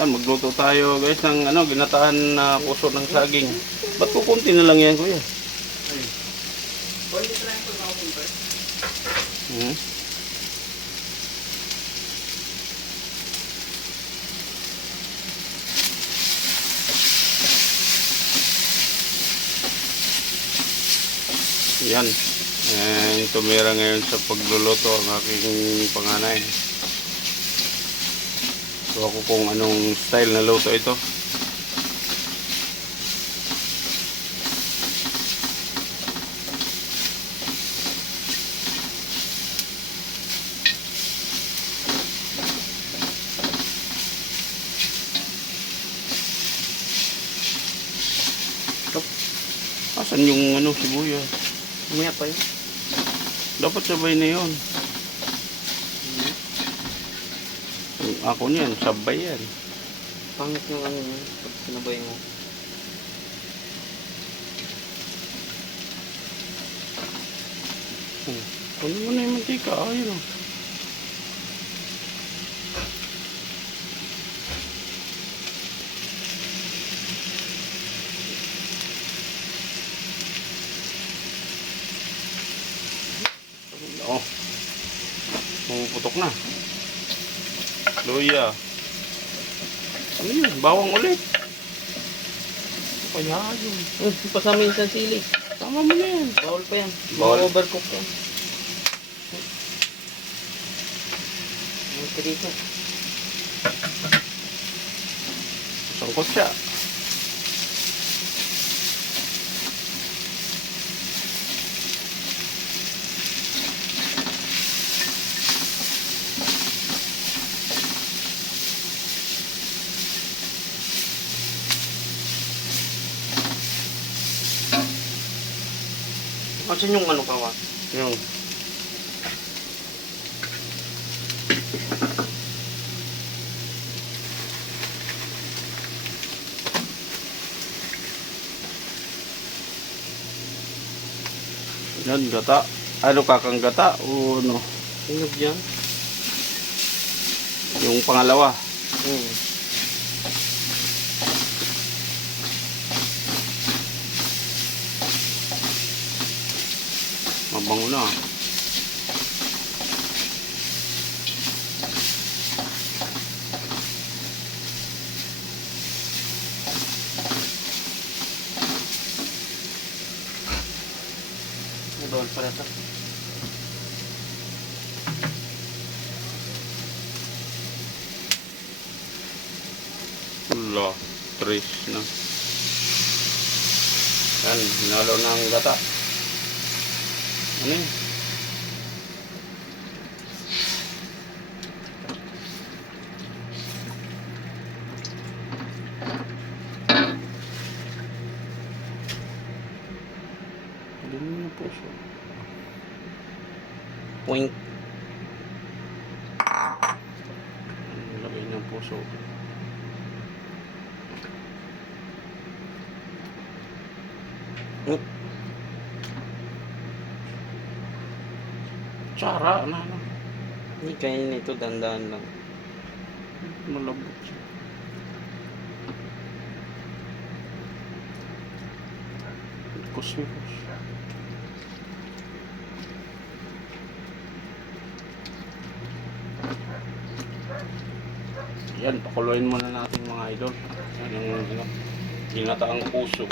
Yan, magluto tayo guys ng ano, ginatahan na puso ng saging. Ba't kukunti na lang yan, kuya? Hmm? Yan. Tumira ngayon sa pagluluto ang aking panganay. So ako kung anong style na luto ito. Asan yung ano, sibuyas? Umaya pa yun. Dapat sabay na yun. Ako niyan, sabay yan. Pangit yung ano yun, pag sinabay mo. Ano mo na yung mantika? Ayun o. Oh. Pumuputok na. Luya. Ano yun? Bawang ulit. Kaya yun. Pasama yun sa sili. Tama mo na yan. Bawal pa yan. Bawal. Overcook yan. Ito dito. Sangkot siya. Asan yung ano kawa? Yung. Yan, gata. Ano kakang gata o ano? Inog yan? Yung pangalawa. Mabango na. Bawal pala ito. Wala. Tres na. Yan, hinalo na ang gata. Ano yun? Dumi na puso. Point. Lagay ng puso. Tsara na ano. Hindi kaya nito, dandaan lang. Malabot siya. Kusmikos. Yan, pakuluin muna natin mga idol. Yan yung ginataang puso.